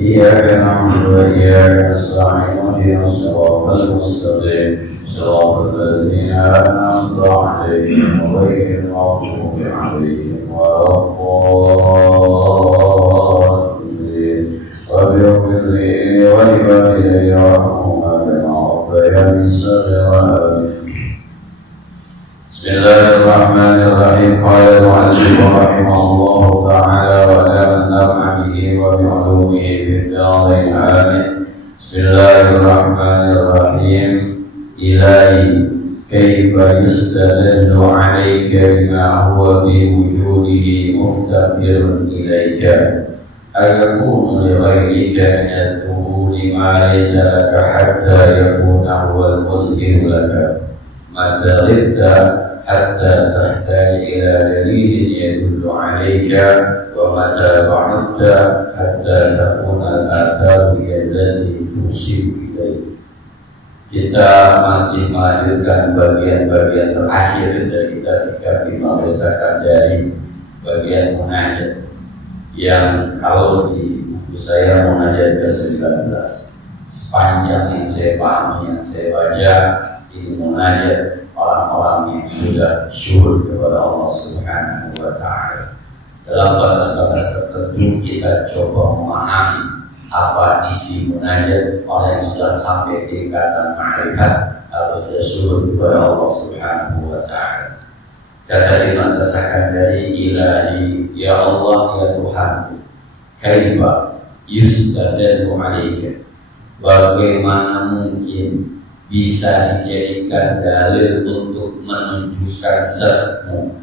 إياك نعبد وإياك نستعين اهدنا الصراط المستقيم صراط الذين أنعمت عليهم غير المغضوب عليهم ولا الضالين رب اغفر لي ولوالدي وارحمهما كما ربياني صغيرا. بسم الله الرحمن الرحيم. قال المؤلف رحمه الله تعالى ونفعنا به وبعلومه في الدارين آمين. بسم الله الرحمن الرحيم. إلهي كيف يستدل عليك بما هو بوجوده مفتقر إليك أيكون لغيرك من الدخول ما ليس لك حتى يكون هو المظهر لك ما تغبت حتى تحتاج إلى دليل يدل عليك ومتى بعدت حتى تكون الآثار هي التي توصل إليك. Kita masih melanjutkan bagian-bagian terakhir dari kitab Imam As-Sakandari dari bagian munajat yang kalau di buku saya munajat ke-19 sepanjang yang saya pahami, yang saya baca, ini munajat orang-orang yang sudah syukur kepada Allah Subhanahu wa Ta'ala. Dalam batas-batas tertentu kita coba memahami apa isi munajat orang yang sudah sampai tingkatan ma'rifat atau sudah syukur kepada Allah Subhanahu wa Ta'ala. Kata Imam As-Sakandari, ilahi ya Allah ya Tuhan, kaifa yustadallu alaika, bagaimana mungkin bisa dijadikan dalil untuk menunjukkan zatmu,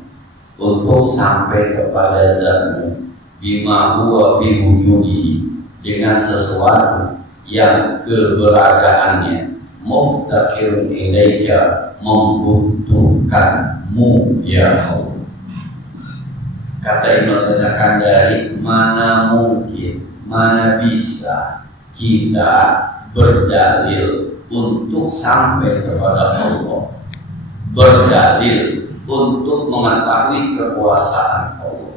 untuk sampai kepada zatmu, bima huwa biwujudihi, dengan sesuatu yang keberadaannya muftaqirun ilaika, membutuhkanmu ya Allah. Kata Imam As-Sakandari, mana mungkin, mana bisa kita berdalil untuk sampai kepada Allah, berdalil untuk mengetahui kekuasaan Allah,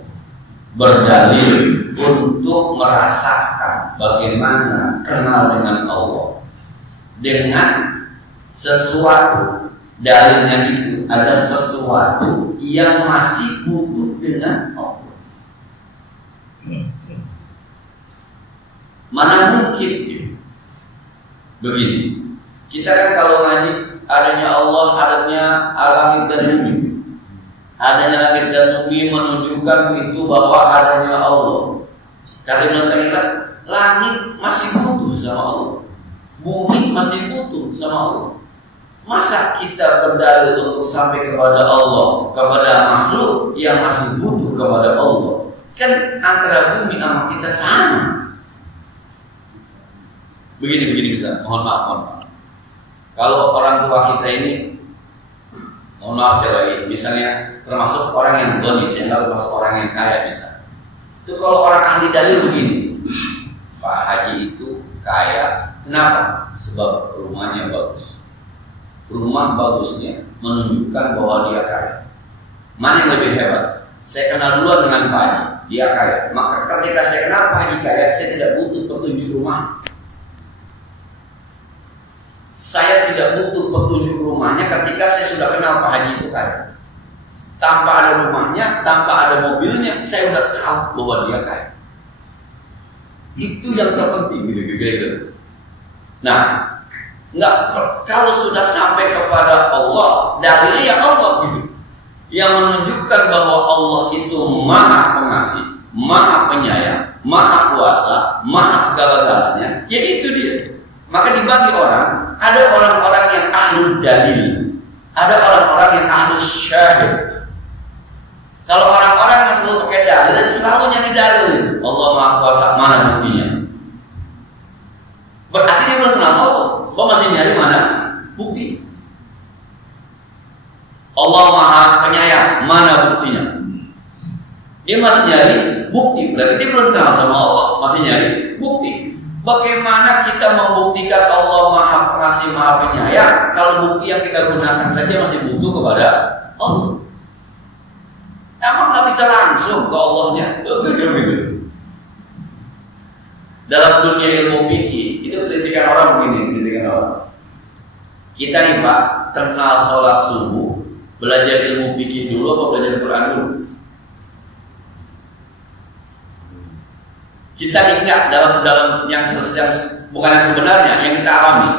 berdalil untuk merasakan bagaimana kenal dengan Allah, dengan sesuatu dalilnya itu ada sesuatu yang masih butuh dengan Allah. Mana mungkin itu? Begini, kita kan kalau ngaji adanya Allah, adanya langit dan bumi. Adanya langit dan bumi menunjukkan itu bahwa adanya Allah. Kata Ibnu, langit masih butuh sama Allah, bumi masih butuh sama Allah. Masa kita berdalil untuk sampai kepada Allah, kepada makhluk yang masih butuh kepada Allah? Kan antara bumi sama kita sama. Begini bisa, mohon maaf. Kalau orang tua kita ini, mohon maaf sekali lagi, misalnya termasuk orang yang dhani, sehingga termasuk orang yang kaya bisa. Itu kalau orang ahli dalil begini, Pak Haji itu kaya, kenapa? Sebab rumahnya bagus. Rumah bagusnya menunjukkan bahwa dia kaya. Mana yang lebih hebat? Saya kenal duluan dengan Pak Haji, dia kaya. Maka ketika saya kenal Pak Haji kaya, saya tidak butuh petunjuk rumah. Saya tidak butuh petunjuk rumahnya ketika saya sudah kenal Pak Haji itu kaya. Tanpa ada rumahnya, tanpa ada mobilnya, saya sudah tahu bahwa dia kaya. Itu yang terpenting, gitu. Nah, kalau sudah sampai kepada Allah, dalilnya ya Allah gitu, yang menunjukkan bahwa Allah itu Maha Pengasih, Maha Penyayang, Maha Kuasa, Maha segala-galanya, ya itu dia. Maka dibagi orang, ada orang-orang yang ahlul dalil, ada orang-orang yang ahlus syahid. Kalau orang-orang yang selalu pakai dalil, dan selalu nyari dalil, Allah Maha Kuasa, mana buktinya? Berarti dia belum kenal Allah, sebab masih nyari mana bukti. Allah Maha Penyayang, mana buktinya? Dia masih nyari bukti, berarti dia belum kenal sama Allah, masih nyari bukti. Bagaimana kita membuktikan Allah Maha Pengasih, Maha Penyayang kalau bukti yang kita gunakan saja masih butuh kepada Allah? bisa langsung ke Allahnya. Dalam dunia ilmu fikih itu kritikan orang begini, kritikan orang. Kita nih Pak, kenal sholat subuh, belajar ilmu fikih dulu atau belajar Quran dulu? Kita ingat dalam yang bukan yang sebenarnya, yang kita alami.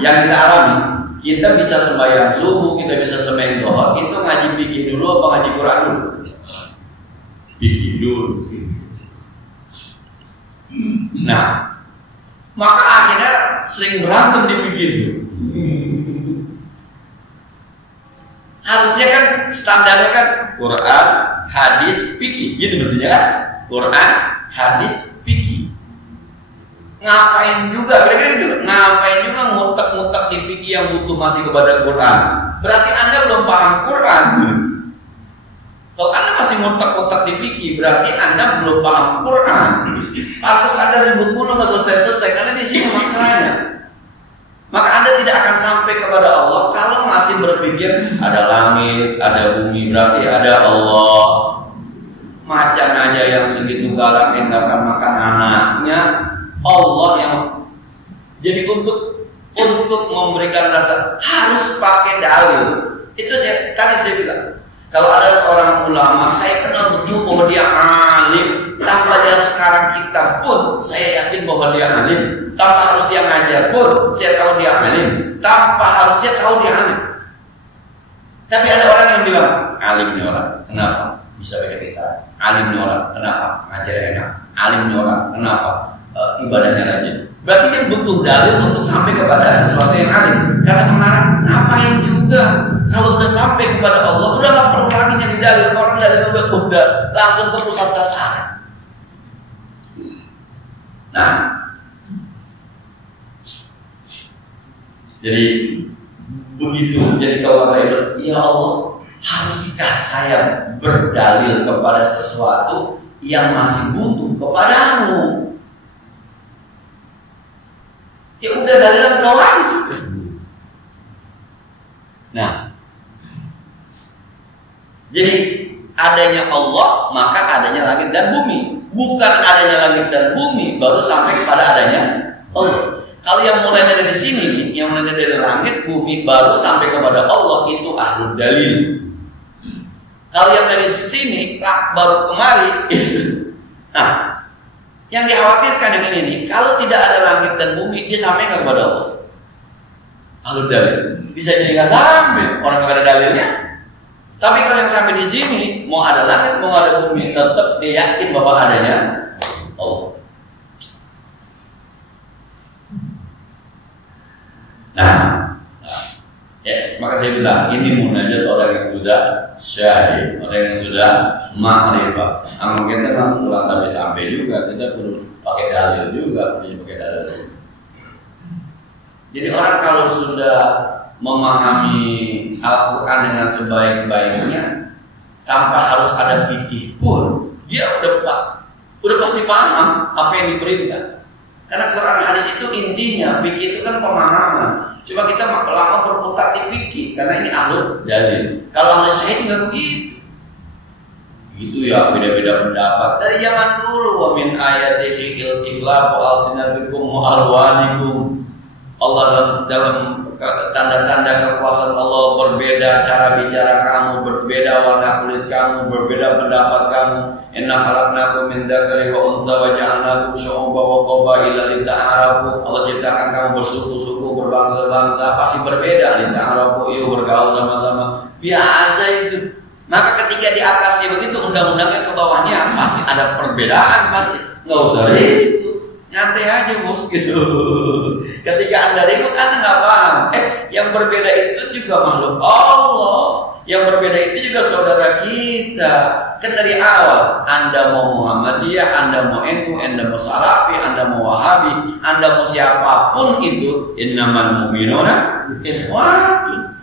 Yang kita alami, kita bisa sembahyang subuh, kita bisa sembahyang duha, itu ngaji fikih dulu apa ngaji Quran dulu? Fikih dulu. Nah, maka akhirnya sering berantem di fikih itu. Harusnya kan standarnya kan Quran, hadis, fikih, gitu mestinya kan? Quran, hadis, fikih. Ngapain juga, kira-kira gitu. Ngapain juga ngutak-ngutak di fikih yang butuh masih kepada Quran? Berarti Anda belum paham Quran. Kalau Anda masih ngutak-ngutak di fikih, berarti Anda belum paham Quran. Harus Anda ribut mulu nggak selesai-selesai, karena di sini masalahnya. Maka Anda tidak akan sampai kepada Allah kalau masih berpikir ada langit, ada bumi, berarti ada Allah. Macan aja yang segitu galak yang gak akan makan anaknya, Allah yang jadi untuk memberikan rasa harus pakai dalil. Itu tadi saya bilang, kalau ada seorang ulama saya kenal betul bahwa dia alim, tanpa dia harus sekarang kita pun saya yakin bahwa dia alim, tanpa harus dia ngajar pun saya tahu dia alim, tanpa harus dia tahu dia alim. Tapi ada orang yang bilang alim nih orang, kenapa bisa baca kitab? Alim nih orang, kenapa ngajar enak? Alim nih orang, kenapa ibadahnya rajin? Berarti dia butuh dalil untuk sampai kepada sesuatu yang alim. Kata pengarang, ngapain juga? Kalau udah sampai kepada Allah, udah gak perlu lagi nyari dalil. Orang dalil udah langsung ke pusat sasaran. Nah, jadi begitu. Jadi kalau kata itu, ya Allah, haruskah saya berdalil kepada sesuatu yang masih butuh kepadamu? Ya udah dalilan kau lagi sudah. Nah, jadi adanya Allah maka adanya langit dan bumi. Bukan adanya langit dan bumi baru sampai kepada adanya Allah. Kalau yang mulai dari sini nih, yang mulai dari langit bumi baru sampai kepada Allah, itu ahlul dalil. Kalau yang dari sini baru kemari itu. Nah, yang dikhawatirkan dengan ini, kalau tidak ada langit dan bumi, dia sampai nggak kepada Allah? Ahlul dalil. Bisa jadi nggak sampai, orang nggak ada dalilnya. Tapi kalau yang sampai di sini, mau ada langit, mau ada bumi, tetap dia yakin bahwa adanya Allah. Nah, ya, maka saya bilang ini munajat orang yang sudah syahid, orang yang sudah ma'rifah. Mungkin kita pulang tapi sampai juga, kita perlu pakai dalil juga, perlu pakai dalil. Jadi orang kalau sudah memahami Al-Quran dengan sebaik-baiknya, tanpa harus ada fikih pun, dia udah pasti paham apa yang diperintah. Karena Quran hadis itu intinya, fikih itu kan pemahaman. Cuma kita lama berputar di fikih, karena ini ahlul dalil. Kalau ahlul syahid nggak begitu. Gitu ya, beda-beda pendapat. Dari zaman dulu, wa min ayatihi al-ihlaqu alsinatikum wa alwanikum. Allah dalam tanda-tanda kekuasaan Allah berbeda cara bicara kamu, berbeda warna kulit kamu, berbeda pendapat kamu. Inna khalaqnakum min dzakari wa untha wa ja'alnakum syu'uban wa qabaila lita'arafu. Allah ciptakan kamu bersuku-suku, berbangsa-bangsa, pasti berbeda. Lita'arafu, yuk bergaul sama-sama. Biasa itu. Maka ketika di atasnya begitu, undang-undangnya ke bawahnya pasti ada perbedaan, pasti. Nggak usah ribut. Nyantai aja bos gitu. Ketika Anda ribut, Anda nggak paham. Yang berbeda itu juga makhluk Allah. Yang berbeda itu juga saudara kita. Kan dari awal, Anda mau Muhammadiyah, Anda mau NU, Anda mau Salafi, Anda mau Wahabi, Anda mau siapapun itu, innamal mu'minuna ikhwatun.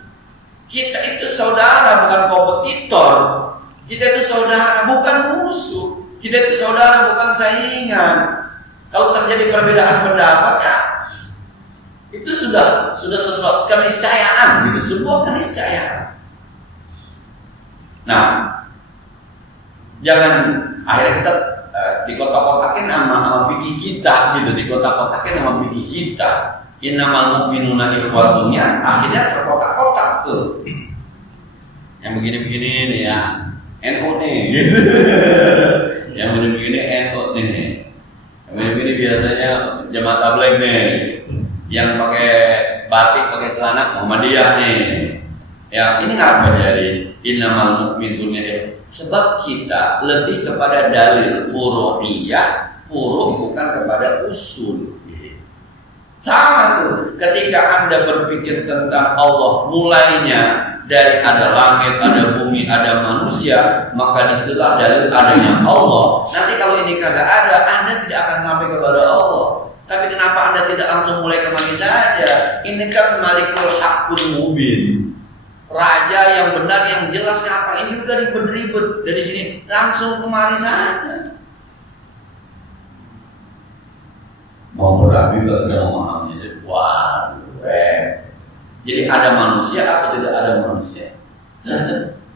Kita itu saudara, bukan kompetitor. Kita itu saudara, bukan musuh. Kita itu saudara, bukan saingan. Kalau terjadi perbedaan pendapat, ya itu sudah sesuatu keniscayaan, gitu, sebuah keniscayaan. Nah, Jangan akhirnya kita dikotak-kotakin sama fikih kita gitu, dikotak-kotakin sama fikih kita. Innamal mu'minuna ikhwatunya, akhirnya terkotak-kotak tuh. Yang begini-begini nih ya, NU nih. Yang begini-begini NU nih. Yang begini-begini biasanya jamaah tabligh nih. Yang pakai batik, pakai celana Muhammadiyah nih. Ya, ini ngapa jadi innamal mu'minuna? Sebab kita lebih kepada dalil furu'iyah, furu' bukan kepada usul. Sama tuh, ketika Anda berpikir tentang Allah, mulainya dari ada langit, ada bumi, ada manusia, maka disitulah dalil adanya Allah. Nanti kalau ini kagak ada, Anda tidak akan sampai kepada Allah. Tapi kenapa Anda tidak langsung mulai kemari saja? Ini kan malikul haqqul mubin, raja yang benar, yang jelas. Ngapa ini juga ribet-ribet dari sini, langsung kemari saja. Mau berapi gak memahami sih. Waduh, jadi ada manusia atau tidak ada manusia?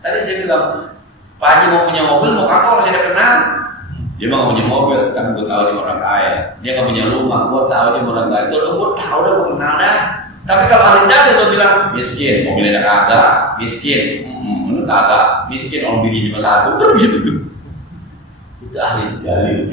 Tadi saya bilang, Pak Haji mau punya mobil, mau kakak masih ada kenal. Dia mah gak punya mobil, kan gue tahu dia orang kaya. Dia gak punya rumah, gue tahu dia orang kaya. Gue tahu dah, gue kenal dah. Tapi kalau ahli dalil gue bilang miskin, mobilnya kagak, miskin, kagak, miskin, orang bini cuma satu, begitu tuh. Itu ahli dalil.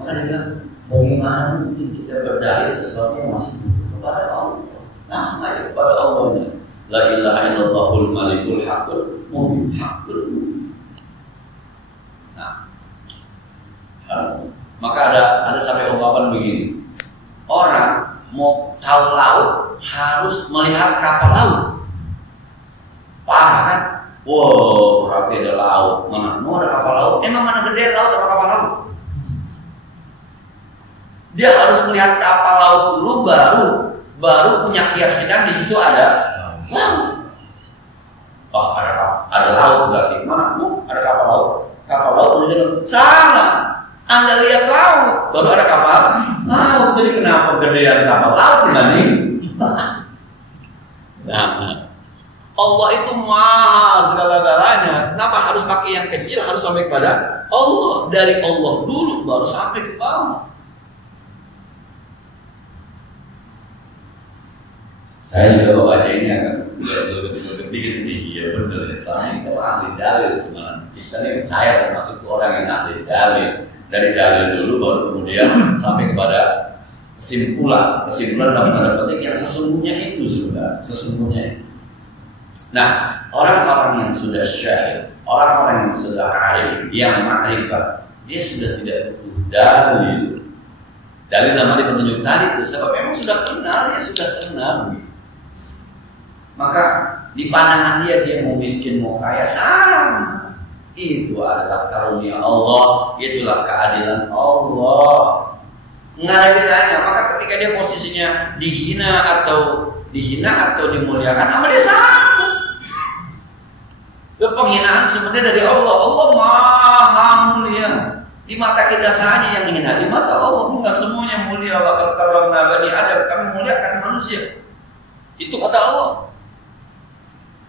Maka dia bilang, bagaimana mungkin kita berdalil sesuatu yang masih butuh kepada Allah? Langsung aja kepada Allah. La ilaha illallahul malikul haqqul mubin, haqqul mubin. Nah, maka ada sampai ungkapan begini. Orang mau tahu laut harus melihat kapal laut. Paham kan? Wow, berarti ada laut. Mana? Mau ada kapal laut? Emang mana gede laut apa kapal laut? Dia harus melihat kapal laut dulu, baru punya keyakinan di situ ada laut. Oh, ada laut berarti. Mana? Ada kapal laut. Kapal laut menunjukkan salah. Anda lihat laut, baru ada kapal laut. Jadi kenapa gedean kapal laut nih? Nah, Allah itu maha segala-galanya. Kenapa harus pakai yang kecil, harus sampai kepada Allah? Dari Allah dulu baru sampai ke bawah. Saya juga baca ini akan lebih dikit nih. Iya benar ya. Soalnya kita ahli dalil sebenarnya. Kita nih, saya termasuk orang yang ahli dalil. Dari dalil dulu baru kemudian sampai kepada kesimpulan dalam tanda petik yang sesungguhnya itu sesungguhnya. Nah, orang-orang yang sudah syarif, orang-orang yang sudah arif, yang ma'rifat, dia sudah tidak butuh dalil. Dalil dalam arti petunjuk tadi itu sebab memang sudah kenal, dia sudah kenal. Maka di pandangan dia mau miskin mau kaya sama. Itu adalah karunia Allah, itulah keadilan Allah. Nggak ada bedanya. Maka ketika dia posisinya dihina atau dimuliakan, sama dia sama. Penghinaan sebenarnya dari Allah. Allah maha mulia. Di mata kita saja yang menghina, di mata Allah enggak semuanya mulia. Wa karramna bani Adam, kami muliakan manusia. Itu kata Allah.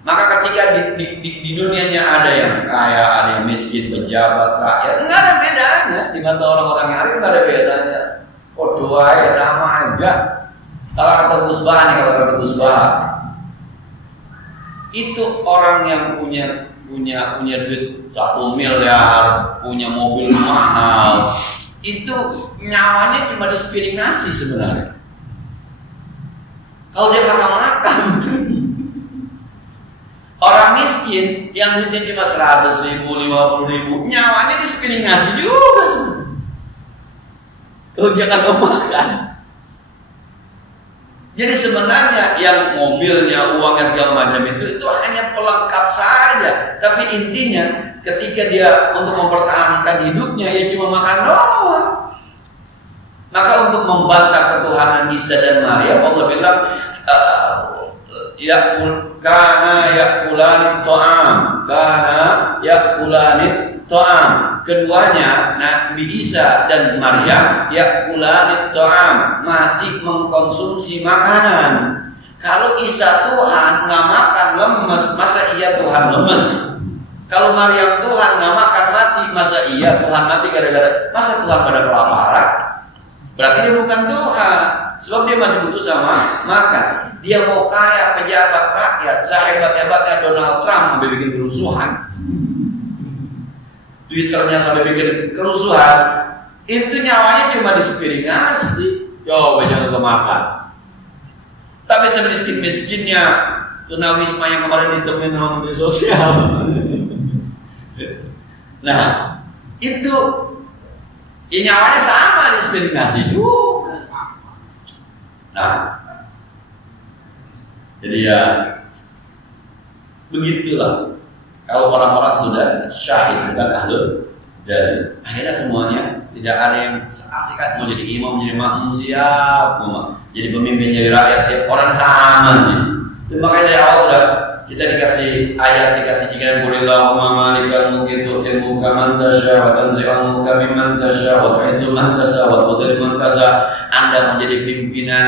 Maka ketika di dunianya ada yang kaya, ada yang miskin, pejabat, rakyat, nggak ada bedanya. Di mata orang-orang yang arif nggak ada bedanya. Oh doa ya sama aja. Kalau kata Gus Bah, itu orang yang punya duit 1 miliar, punya mobil mahal, itu nyawanya cuma di sepiring nasi sebenarnya. Kalau dia kagak makan. Orang miskin yang duitnya cuma 100.000, 50.000, nyawanya di sepiring nasi juga sebenarnya. Kalau jangan makan. Jadi sebenarnya yang mobilnya, uangnya segala macam itu hanya pelengkap saja. Tapi intinya ketika dia untuk mempertahankan hidupnya ya cuma makan doang. Maka untuk membantah ketuhanan Isa dan Maryam, Allah bilang yakulani ta'am. Keduanya Nabi Isa dan Maryam yakulani ta'am, masih mengkonsumsi makanan. Kalau Isa Tuhan nggak makan lemes, masa iya Tuhan lemes? Kalau Maryam Tuhan nggak makan mati, masa iya Tuhan mati gara-gara masa Tuhan pada kelaparan? Berarti dia bukan Tuhan, sebab dia masih butuh sama makan. Dia mau kaya, pejabat rakyat, sehebat-hebatnya Donald Trump sampai bikin kerusuhan, Twitternya sampai bikin kerusuhan, itu nyawanya cuma di sepiring nasi. Yo, jangan lupa makan. Tapi semiskin-miskinnya tunawisma yang kemarin ditemuin sama Menteri Sosial. Nah, itu ya nyawanya sama di sepiring nasi juga. Nah, jadi ya begitulah. Kalau orang-orang sudah syahid bukan ahlul jadi akhirnya semuanya tidak ada yang asik kan mau jadi imam, jadi makmum siap, jadi pemimpin, jadi rakyat siap, orang sama sih. Itu makanya dari awal sudah kita dikasih ayat, dikasih jika Qulillahumma malikal mulki tu'til mulka man tasya wa tanzi'ul mulka mimman tasya wa tu'izzu man tasya wa tudhillu man tasya. Anda menjadi pimpinan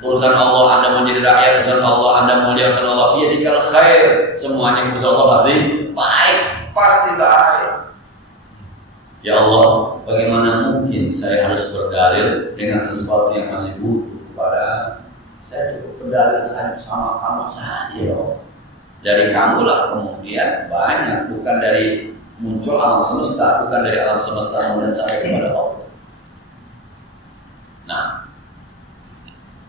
urusan Allah, Anda menjadi rakyat urusan Allah, Anda mulia urusan Allah, fiyadikal khair. Semuanya urusan Allah pasti baik, pasti baik. Ya Allah, bagaimana mungkin saya harus berdalil dengan sesuatu yang masih butuh kepada saya? Cukup berdalil saja sama kamu saja ya Allah. Dari kamulah kemudian banyak, bukan dari muncul alam semesta, bukan dari alam semesta kemudian sampai kepada Allah. Nah,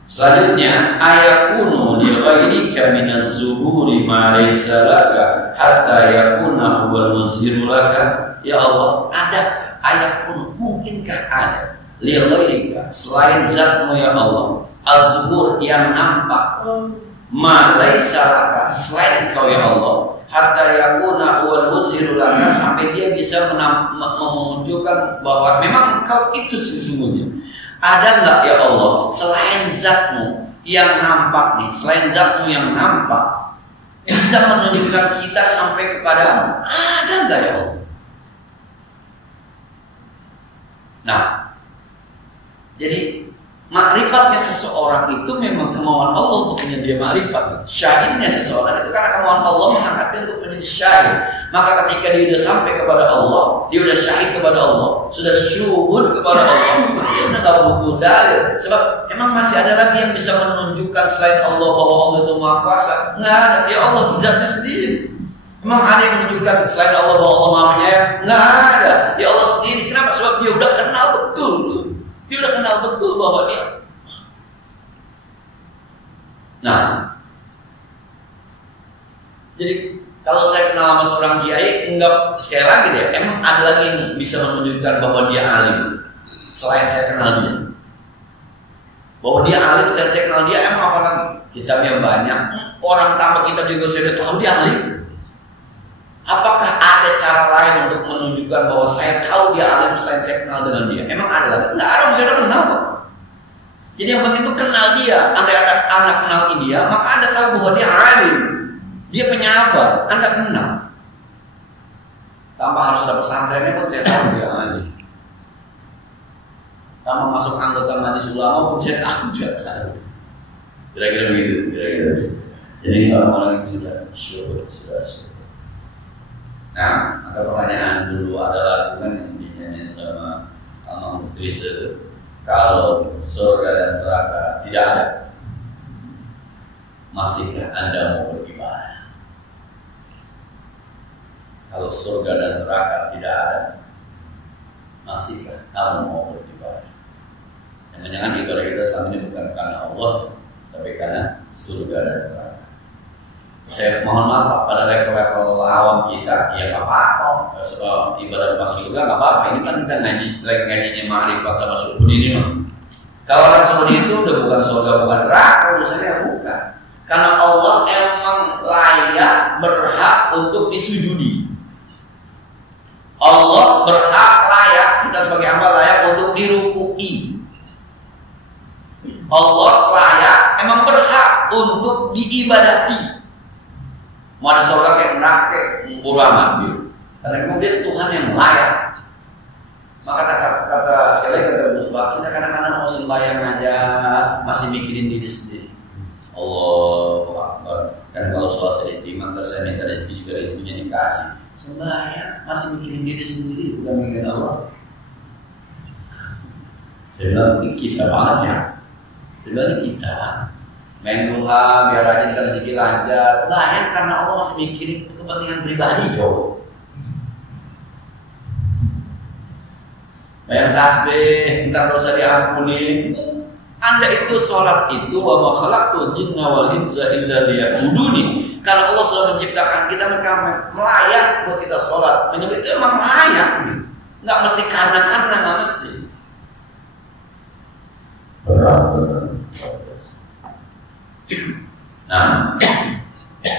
selanjutnya ayakunu lilghainika minaz zuhuri ma laysa laka hatta yakuna huwal muzhiru laka. Ya Allah, ada ayakunu, mungkinkah ada lilghairika selain zatmu ya Allah, al-zuhur yang nampak, ma laysa laka selain kau ya Allah, hatta yakuna huwal muzhiru laka sampai dia bisa memunculkan bahwa memang kau itu sesungguhnya. Ada enggak ya Allah selain zatmu yang nampak nih, selain zatmu yang nampak bisa menunjukkan kita sampai kepadamu? Ada enggak ya Allah? Nah, jadi makrifatnya seseorang itu memang kemauan Allah untuk menjadi dia makrifat. Syahidnya seseorang itu karena kemauan Allah mengangkatnya untuk menjadi syahid. Maka ketika dia sudah sampai kepada Allah, dia sudah syahid kepada Allah, sudah syuhud kepada Allah, dia sudah gak butuh dalil. Sebab emang masih ada lagi yang bisa menunjukkan selain Allah bahwa Allah itu Maha Kuasa? Nggak ada, dia Allah zatnya sendiri. Emang ada yang menunjukkan selain Allah bahwa Allah Maha Penyayang? Nggak ada, dia Allah sendiri. Kenapa? Sebab dia udah kenal betul. Dia udah kenal betul bahwa dia. Nah, jadi kalau saya kenal sama seorang kiai, enggak sekali lagi deh. Emang ada lagi yang bisa menunjukkan bahwa dia alim selain saya kenal dia? Bahwa dia alim selain saya kenal dia, emang apa lagi? Kitabnya banyak, orang tanpa kitab juga saya udah tahu dia alim. Apakah ada cara lain untuk menunjukkan bahwa saya tahu dia alim selain saya kenal dengan dia? Emang ada lagi? Enggak ada, saya udah kenal kok. Jadi yang penting itu kenal dia. Andai Anda kenal dia, maka Anda tahu bahwa dia alim. Dia penyabar, Anda kenal. Tanpa harus ada pesantrennya pun saya tahu dia alim. Tanpa masuk anggota majelis ulama pun saya tahu dia alim. Kira-kira begitu, kira-kira. Jadi orang-orang yang sudah syukur. Nah, maka pertanyaan dulu adalah bukan yang dinyanyikan sama almarhum Trisel, kalau surga dan neraka tidak ada, masihkah Anda mau beribadah? Kalau surga dan neraka tidak ada, masihkah kamu mau beribadah? Jangan-jangan ibadah kita selama ini bukan karena Allah, tapi karena surga dan neraka. Saya mohon maaf pada level-level awam kita, ya nggak apa-apa. Ibadah masuk surga nggak apa-apa. Ini kan kita ngajinya ma'rifat sama syukur ini mah. Kalau orang seperti itu udah bukan surga, bukan neraka, urusannya bukan. Karena Allah emang layak, berhak untuk disujudi. Allah berhak, layak, kita sebagai hamba layak untuk dirukui. Allah layak, emang berhak untuk diibadati. Mau ada surga kayak neraka, bodo amat gitu. Karena kemudian Tuhan yang layak. Maka kata sekali kata Musbah, kita kadang-kadang mau sembahyang aja masih mikirin diri sendiri. Allahu Akbar. Kan kalau sholat saya diterima, terus saya minta rezeki juga rezekinya dikasih. sembahyang masih mikirin diri sendiri, bukan mikirin Allah. Saya bilang ini kita banget ya. Sebenarnya kita main duha biar rajin rezeki lancar, lain karena Allah masih mikirin kepentingan pribadi jo. Bayang tasbih, entar dosa diampuni. Anda itu sholat itu wa ma khalaqtul jinna wal insa illa liya'buduni. Kalau Allah sudah menciptakan kita, mereka melayak buat kita sholat. Menyebut itu memang layak, nggak mesti karena nggak mesti.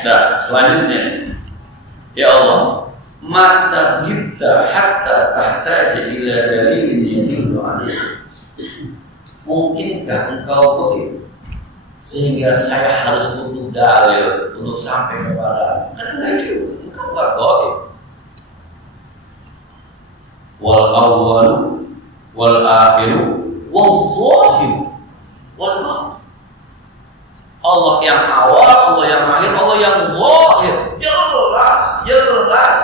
Nah, selanjutnya, ya Allah, mata kita hatta tahtaja ila dalilin yadullu alaihi. Mungkinkah engkau goib sehingga saya harus butuh dalil untuk sampai kepada? Kan enggak juga, engkau enggak goib. Wal awwal wal akhir wal zahir wal batin. Allah yang awal, Allah yang akhir, Allah yang zahir. Jelas.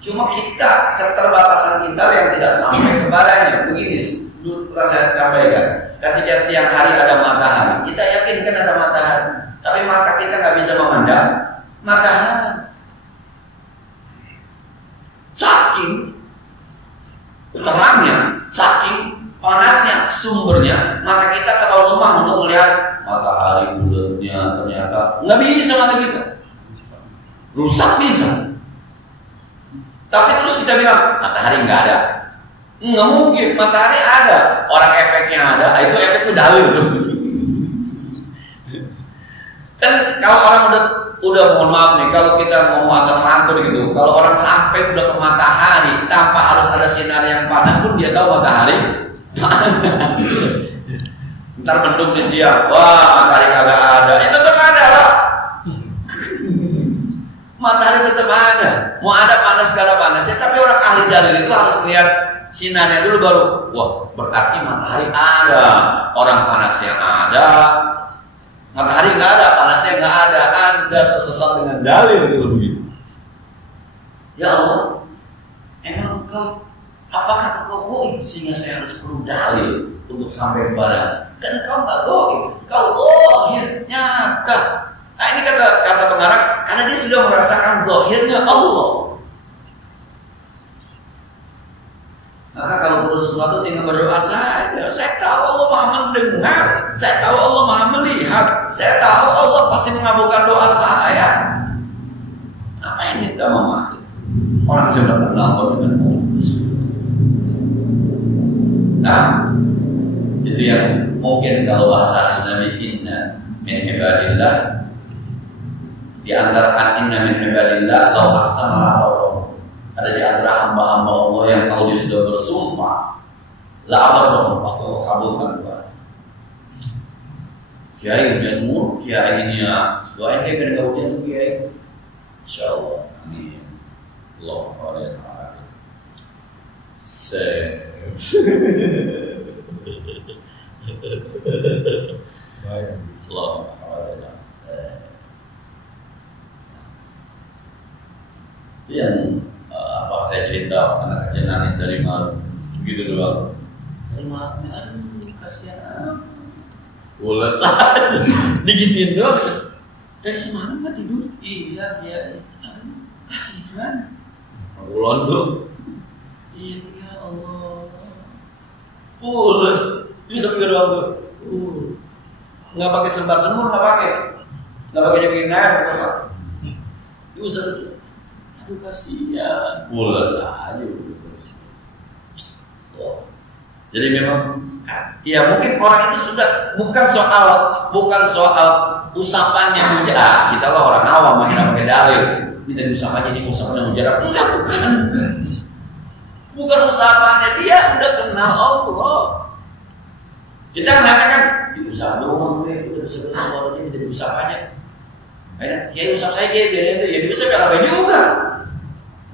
Cuma kita, keterbatasan kita yang tidak sampai kepadanya. Begini, dulu pernah saya sampaikan. Ketika siang hari ada matahari, kita yakin kan ada matahari, tapi mata kita nggak bisa memandang matahari. Saking terangnya, saking panasnya sumbernya, mata kita terlalu lemah untuk melihat matahari bulatnya. Ternyata nggak bisa mata kita, rusak bisa. Tapi terus kita bilang matahari nggak ada. Nggak mungkin, matahari ada, orang efeknya ada, itu efek itu dalil. Kan kalau orang udah mohon maaf nih, kalau kita mau mantul gitu, kalau orang sampai udah ke matahari tanpa harus ada sinar yang panas pun dia tahu matahari panas. Ntar mendung di siang, wah matahari kagak ada, itu tetap ada lah. Matahari tetap ada, mau ada panas segala panasnya, tapi orang ahli dalil itu harus melihat sinarnya dulu baru, wah berarti matahari ada, orang panasnya ada, matahari nggak ada, panasnya nggak ada, Anda tersesat dengan dalil itu begitu. Ya Allah, emang engkau, apakah engkau goib sehingga saya harus perlu dalil untuk sampai kepada? Kan engkau nggak goib, engkau zahir nyata. Nah ini kata pengarang, karena dia sudah merasakan zahirnya Allah. Maka kalau perlu sesuatu tinggal berdoa saja. Saya tahu Allah Maha mendengar, saya tahu Allah Maha melihat, saya tahu Allah pasti mengabulkan doa saya. Apa yang kita mau? Orang sudah kenal dengan Allah. Nah, itu yang mungkin kalau bahasa Islami inna min ibadillah, di antara inna min ibadillah law ahsana Allah. Ada di antara hamba-hamba Allah yang kalau dia sudah bersumpah, la abar pasti Allah kabulkan doa. Kiai ujianmu, kiainya doain kayak gini kau ujian tuh kiai. Insyaallah, amin. Allahumma barik. Yang apa saya cerita anak kecil nangis dari malam begitu doang. Dari malamnya kasihan. Ulas aja digituin doang. Dari semalam nggak tidur. Iya dia kasihan. Ulon tuh. Iya ya Allah. Ulas bisa begitu doang tuh. Nggak pakai sembar semur, nggak pakai jogging air, apa? Usah. Aduh kasihan, pulas aja. Oh. Jadi memang, ya mungkin orang itu sudah bukan soal usapannya mujarab. Kita lah orang awam yang pakai dalil. Kita usapannya ini usapannya mujarab. Enggak, bukan usapannya, dia udah kenal Allah. Kita mengatakan diusap doang, udah bisa kenal Allah ini jadi usapannya. Ya usap saya dia diusap apa juga.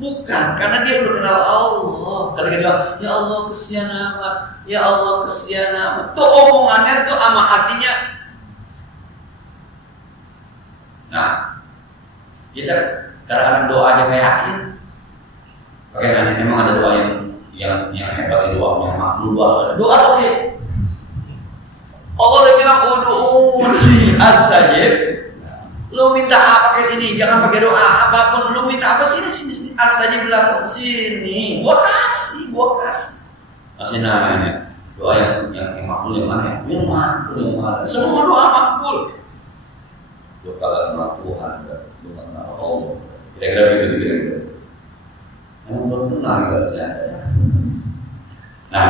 Bukan, karena dia udah kenal Allah. Kalau dia bilang, ya Allah kesian amat, ya Allah kesian amat. Tuh omongannya tuh sama hatinya. Nah, kita kadang-kadang doa aja nggak yakin. Pakai nanya, memang ada doa yang hebat, doa yang makhluk, doa oke. Allah udah bilang ud'uuni astajib. Lu minta apa ke sini? Jangan pakai doa apapun. Lu minta apa sini astajib lakum, sini. Gua kasih. Masih nanya. Doa yang makbul yang mana? Yang mana? Semua doa makbul. Doa kalau Tuhan, doa Allah. Kira-kira begitu. Yang belum kenal ya. Nah,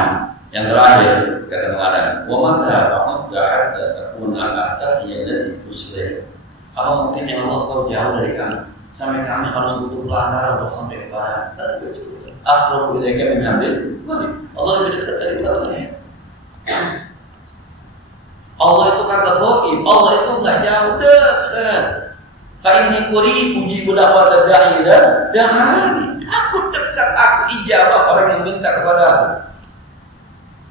yang terakhir kata mengatakan, wa mata kamu gak ada terkunal kata yang dari pusre. Apa mungkin yang Allah kau jauh dari kami sampai kami harus butuh pelanggaran untuk sampai kepada aku mereka mengambil. Allah lebih dekat dari kita. Allah itu kata goib, Allah itu nggak jauh, dekat. Kayak ini kuri puji budak da'i dan aku dekat, aku ijabah orang yang minta kepada aku.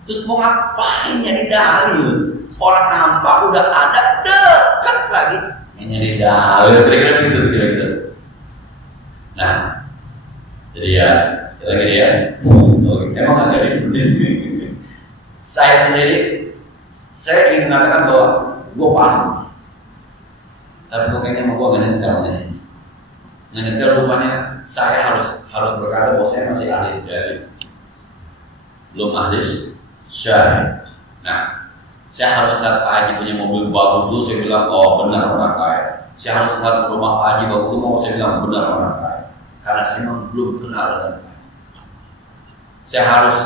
Terus mau ngapain nyari dalil? Orang nampak udah ada, dekat lagi nyari dalil, kira-kira gitu. Nah, jadi ya sekali lagi ya, emang ada di saya sendiri, saya ingin mengatakan bahwa gue paham, tapi gue kayaknya mau gue ngenetel rupanya saya harus berkata bahwa saya masih ahli dari belum ahli syar'i. Nah, saya harus lihat Pak Haji punya mobil bagus dulu, saya bilang oh benar orang kaya. Saya harus lihat rumah Pak Haji bagus dulu, saya bilang benar orang kaya. Karena saya memang belum kenal dengan Pak Haji. Saya harus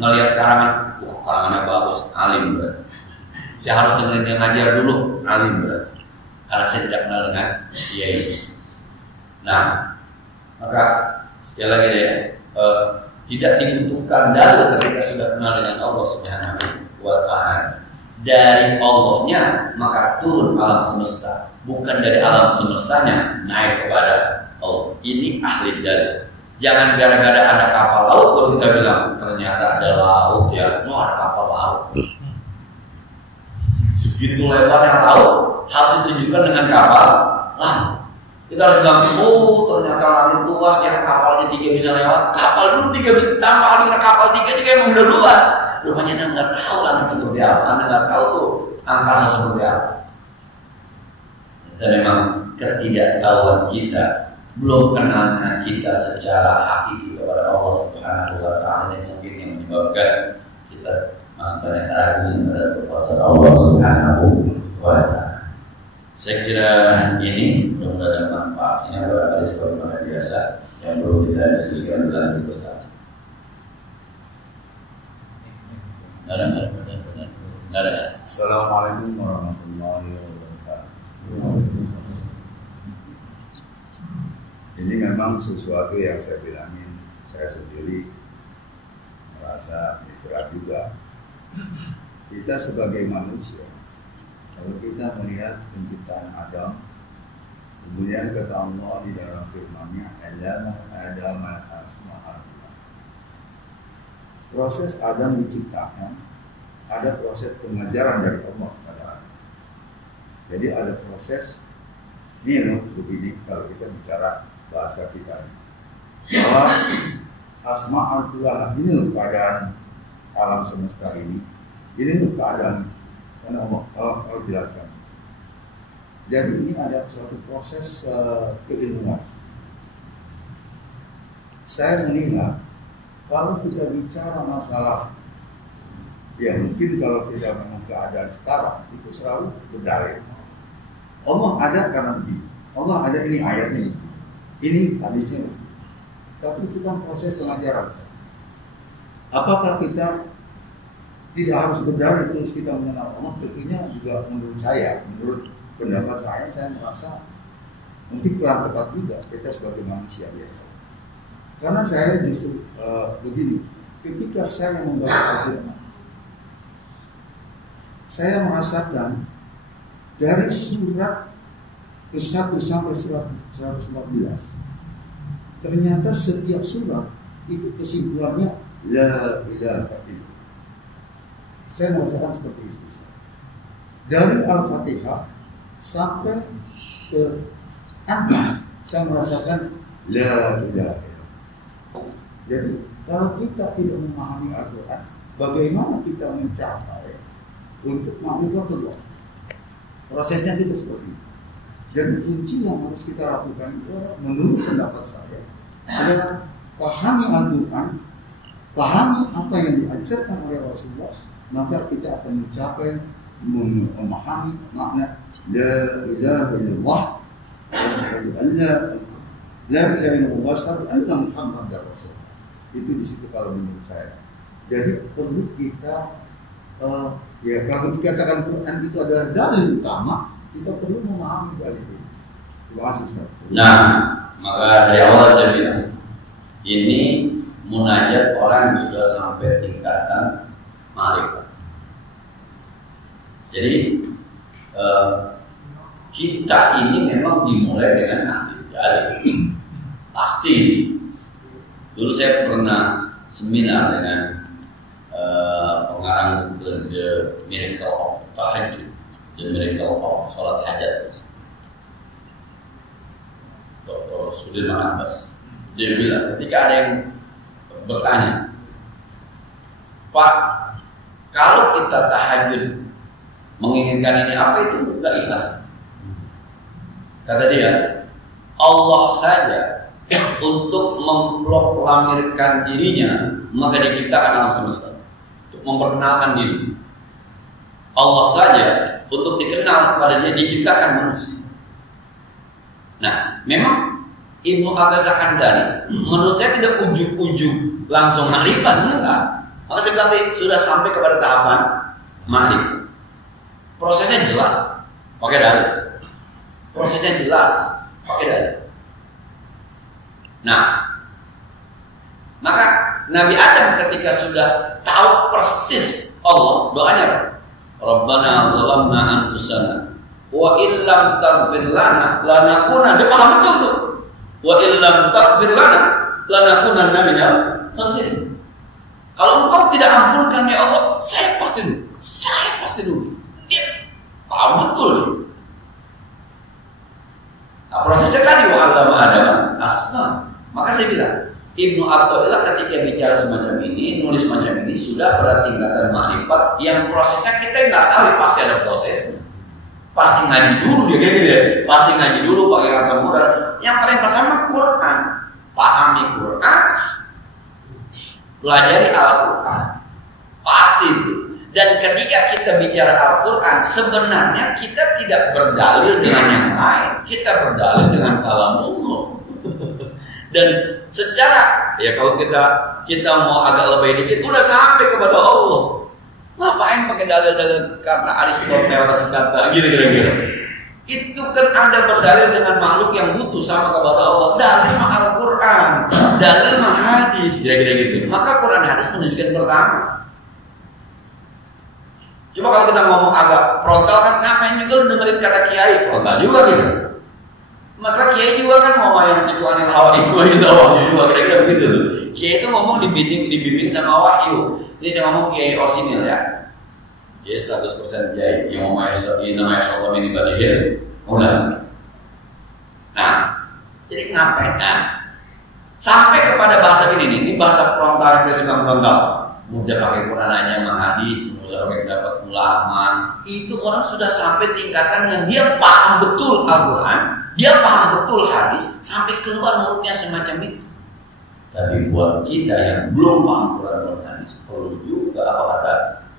ngelihat karangannya bagus, alim berarti. Saya harus dengerin dia ngajar dulu, alim berarti. Karena saya tidak kenal dengan dia ini. Nah, maka sekali lagi deh, tidak dibutuhkan dalil ketika sudah kenal dengan Allah Subhanahu wa Ta'ala. Dari Allahnya maka turun alam semesta, bukan dari alam semestanya naik kepada Allah. Ini ahli dalil. Jangan gara-gara ada kapal laut baru kita bilang ternyata ada laut ya, ada kapal laut. Segitu lebarnya laut harus ditunjukkan dengan kapal laut. Kita harus bilang, ternyata laut luas yang kapalnya 3 bisa lewat. Kapal dulu 3 tanpa harus kapal 3 juga emang udah luas. Rupanya Anda nggak tahu langit seperti apa, Anda nggak tahu tuh angkasa seperti apa. Dan memang ketidaktahuan kita, belum kenalnya kita secara hakiki kepada Allah Subhanahu wa Ta'ala yang mungkin yang menyebabkan kita masih banyak ragu pada kekuasaan Allah Subhanahu wa Ta'ala. Saya kira ini mudah-mudahan manfaatnya barangkali sebagaimana biasa yang perlu kita diskusikan berlanjut bersama. Assalamualaikum warahmatullahi wabarakatuh. Ini memang sesuatu yang saya bilangin, saya sendiri merasa berat juga. Kita sebagai manusia, kalau kita melihat penciptaan Adam, kemudian kata Allah di dalam firman-Nya, Adam al-asma'al. Proses Adam diciptakan, ada proses pengajaran dari Allah kepada Adam. Jadi ada proses, ini loh begini kalau kita bicara bahasa kita, bahwa asma'ul ini loh keadaan alam semesta ini loh keadaan, karena Allah jelaskan. Jadi ini ada suatu proses keilmuan. Saya melihat kalau kita bicara masalah, ya mungkin kalau kita memang keadaan sekarang itu selalu berdalil. Allah ada karena begini, Allah ada ini ayatnya, ini hadisnya. Tapi itu kan proses pengajaran. Apakah kita tidak harus berdalil terus kita mengenal Allah? Tentunya juga menurut saya, menurut pendapat saya merasa mungkin kurang tepat juga kita sebagai manusia biasa. Karena saya justru begini, ketika saya membaca Al-Quran, saya merasakan dari surat ke-1 sampai surat 114, ternyata setiap surat itu kesimpulannya la ilaha illallah. Saya merasakan seperti itu. Dari Al-Fatihah sampai ke An-Nas, saya merasakan la ilaha illallah. Jadi kalau kita tidak memahami Al-Quran, bagaimana kita mencapai untuk ma'rifatullah? Prosesnya itu seperti itu. Jadi kunci yang harus kita lakukan itu menurut pendapat saya adalah pahami Al-Quran, pahami apa yang diajarkan oleh Rasulullah, maka kita akan mencapai memahami makna la ilaha illallah la ilaha illallah anna Muhammadar Rasul. Itu di situ kalau menurut saya. Jadi perlu kita ya kalau dikatakan Quran itu adalah dalil utama, kita perlu memahami dalil itu. Terima kasih Ustaz. Nah, maka dari awal saya bilang ini munajat orang yang sudah sampai tingkatan ma'rifat. Jadi kita ini memang dimulai dengan ahli dalil. Pasti. Dulu saya pernah seminar dengan pengarang buku The Miracle of Tahajud, The Miracle of Salat Hajat, Dr. Sudirman Abbas. Dia bilang ketika ada yang bertanya, Pak, kalau kita tahajud menginginkan ini apa itu tidak ikhlas? Kata dia, Allah saja untuk memproklamirkan dirinya maka diciptakan alam semesta untuk memperkenalkan diri. Allah saja untuk dikenal kepadanya diciptakan manusia. Nah, memang Ibnu Al-Ghazali menurut saya tidak ujuk-ujuk langsung ma'rifat, enggak. Maka saya bilang sudah sampai kepada tahapan ma'rifat. Prosesnya jelas, pakai dalil. Prosesnya jelas, pakai dalil. Nah, maka Nabi Adam ketika sudah tahu persis Allah, doanya apa? Rabbana zalamna anfusana wa illam taghfir lana lanakuna, dia paham betul tuh. Wa illam taghfir lana lanakunanna minal khasirin. Kalau engkau tidak ampunkan ya Allah, saya pasti dulu. Dia paham betul. Nah, prosesnya tadi wa allama Adam asma. Maka saya bilang Ibnu Athaillah ketika bicara semacam ini, nulis semacam ini sudah pada tingkatan ma'rifat yang prosesnya kita nggak tahu, pasti ada prosesnya. Pasti ngaji dulu dia gitu ya. Pasti ngaji dulu pakai kata murah. Yang paling pertama Quran, pahami Quran, pelajari Al-Quran, pasti itu. Dan ketika kita bicara Al-Quran, sebenarnya kita tidak berdalil dengan yang lain, kita berdalil dengan kalamullah. Dan secara ya kalau kita mau agak lebih dikit udah sampai kepada Allah. Ngapain pakai dalil-dalil kata Aristoteles kata gitu kira-kira. Itu kan Anda berdalil dengan makhluk yang butuh sama kepada Allah. Dalil mah Al-Quran, dalil mah hadis, kira-kira gitu. Maka Quran hadis menunjukkan pertama. Cuma kalau kita ngomong agak frontal kan ngapain juga lu dengerin kata kiai, frontal juga gitu. Maka kiai juga kan ngomong yang itu aneh hawa itu juga kira-kira begitu tuh. Kiai itu ngomong dibimbing sama wahyu. Ini saya ngomong kiai orsinil ya. Kiai 100% kiai yang ngomong namanya Allah ini badihir. Udah. Nah, jadi ngapain? Nah, sampai kepada bahasa ini bahasa frontal yang disebut frontal. Mudah pakai Quran aja menghadis, mudah pakai pendapat ulama. Itu orang sudah sampai tingkatan yang dia paham betul Al-Quran, dia paham betul hadis, sampai keluar mulutnya semacam itu. Tapi buat kita yang belum paham Quran dan hadis, perlu juga apa kata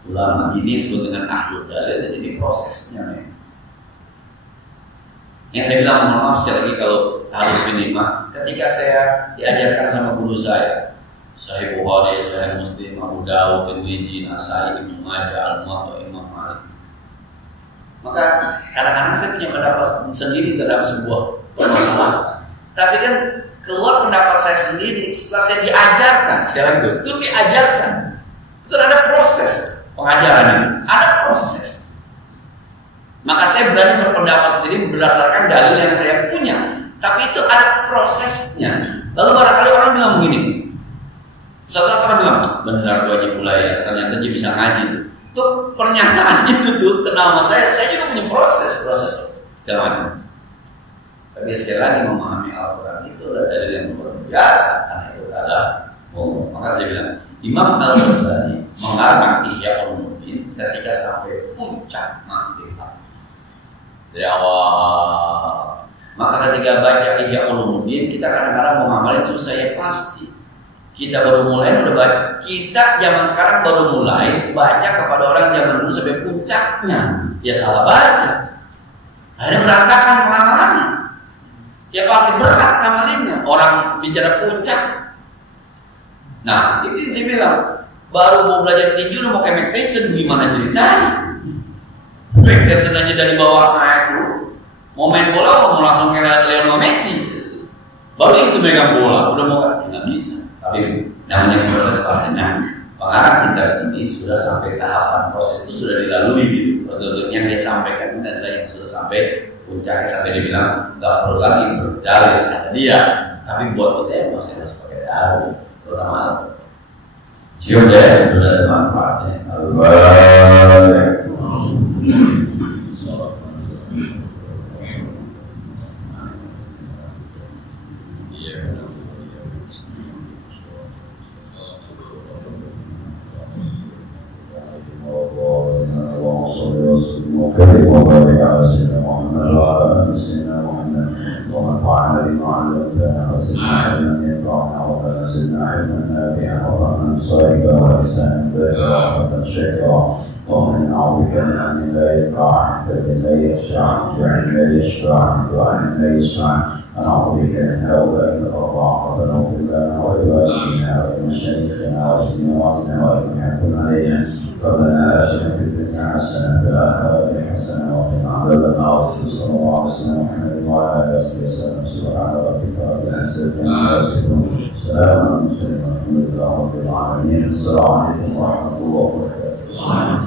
ulama ini disebut dengan ahlul dalil. Dan ini prosesnya memang. Yang saya bilang mohon maaf sekali lagi kalau harus ini mah, ketika saya diajarkan sama guru saya, Sahih Bukhari, Sahih Muslim, Abu Dawud, Tirmidzi, Nasai, Ibnu Majah, Al-Muwatta, Imam Malik. Maka kadang-kadang saya punya pendapat sendiri terhadap sebuah permasalahan. Tapi kan keluar pendapat saya sendiri setelah saya diajarkan. Sekarang itu diajarkan. Itu ada proses pengajaran ini, ada proses. Maka saya berani berpendapat sendiri berdasarkan dalil yang saya punya. Tapi itu ada prosesnya. Lalu barangkali orang bilang begini, suatu orang bilang benar wajib mulai ya, ternyata dia bisa ngaji. Itu pernyataan itu tuh kenal sama saya juga punya proses jalan. Tapi sekali lagi memahami Al-Quran itu adalah dalil yang luar biasa, karena itu adalah Maka saya bilang Imam Al-Ghazali mengarang Ihya Ulumuddin ketika sampai puncak makrifat dari awal. Maka ketika baca Ihya Ulumuddin kita kadang-kadang mau ngamalin susah ya pasti. Kita baru mulai udah baca. Kita zaman sekarang baru mulai baca kepada orang zaman dulu sampai puncaknya. Ya salah baca. Akhirnya berantakan pengamalannya. Ya pasti berat ngamalinnya. Orang bicara puncak. Nah, itu saya bilang baru mau belajar tinju mau kayak Mike Tyson gimana ceritanya? Mike Tyson aja dari bawah naik dulu. Mau main bola mau langsung kayak Lionel Messi. Baru itu megang bola, udah mau nggak bisa. Tapi namanya proses patennya pengarang kita ini sudah sampai tahapan proses itu sudah dilalui gitu. Produk yang dia sampaikan itu adalah yang sudah sampai puncaknya sampai dibilang nggak perlu lagi berdalil kata dia. Tapi buat kita yang masih harus pakai dalil. Pertama, cium deh, sudah ada manfaatnya. ونفعنا بما علمتنا وزدنا علما ينفعنا وزدنا علما نافعا وفهما صائبا ولسانا ذاكرا وحبا شاكرا ومن نعوذ بك من علم لا ينفع حتى لا يخشع وعلم لا يشفع وعلم لا يسمع ونعوذ بك من هؤلاء الأربعة فنغفر لنا ولوالدينا ولمشايخنا ولجميع والدنا ولمن يحكم علينا ربنا آتنا في الدنيا حسنة وفي الآخرة حسنة وقنا عذاب النار صلى الله عليه وسلم محمد وعلى آله وسلم سبحان ربك رب العزة عما يصفون سلام على المرسلين والحمد لله رب العالمين السلام عليكم ورحمة الله وبركاته.